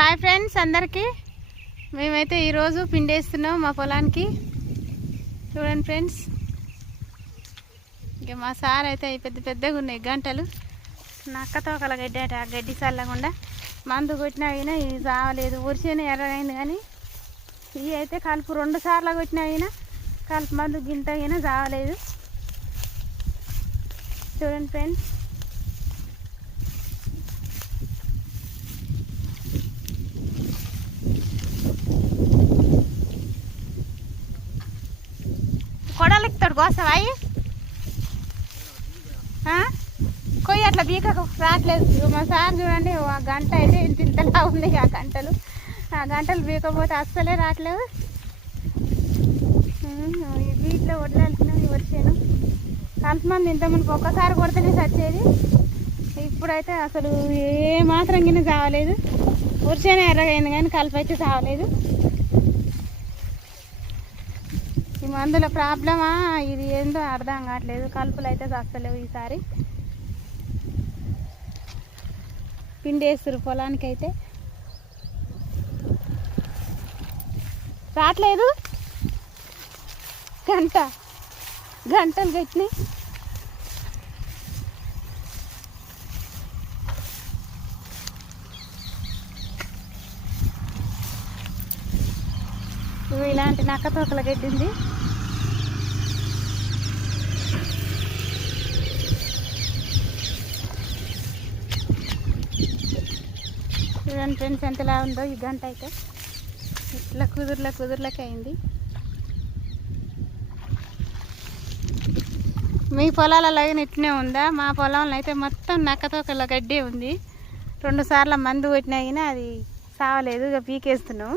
Hi friends అందరికీ మేమైతే ఈరోజు పిండేస్తున్నాం మా పొలానికి. చూడండి ఫ్రెండ్స్, ఇక మా సార్ అయితే పెద్ద పెద్దగా ఉన్నాయి గంటలు. నక్కతో ఒకలా గడ్డి అట గడ్డి చల్లకుండా మందు కొట్టినా అయినా ఇది చావలేదు. వర్షనే ఎర్రగైంది కానీ ఇవి అయితే కలుపు 2 సార్లు కొట్టినా అయినా కలుపు మందు గింత అయినా చావలేదు. చూడండి ఫ్రెండ్స్, కొడలెక్కుతాడు కోసవాయి కొయ్యి అట్లా బీకకు రావట్లేదు. మా సార్ చూడండి, ఆ గంట అయితే ఇంతలా ఉంది. ఆ గంటలు బీకపోతే అస్సలే రావట్లేదు. వీటిలో వడ్లాల్సిన వచ్చాను కలుపు మంది ఇంతకుముందు ఒక్కసారి కొడితేనే చచ్చేది. ఇప్పుడైతే అసలు ఏ మాత్రం గిన్నె చావలేదు. వర్షనే ఎర్రగైంది కానీ కలుపు అయితే చావలేదు. ఈ మందుల ప్రాబ్లమా ఇది ఏందో అర్థం కావట్లేదు. కలుపులు అయితే చస్తలేవు. ఈసారి పిండేస్తారు పొలానికి అయితే రావట్లేదు. గంటలు పెట్టినాయి. ఇలాంటి నక్క తోకల గడ్డింది. చూడండి ఫ్రెండ్స్ ఎంతలా ఉందో ఈ గంట అయితే. ఇట్లా కుదుర్లకి అయింది. మీ పొలాలలో ఇట్నే ఉందా? మా పొలంలో అయితే మొత్తం నక్కతోకల గడ్డే ఉంది. 2 సార్లు మందు కొట్టినా అయినా అది సావలేదు. ఇక పీకేస్తున్నాం.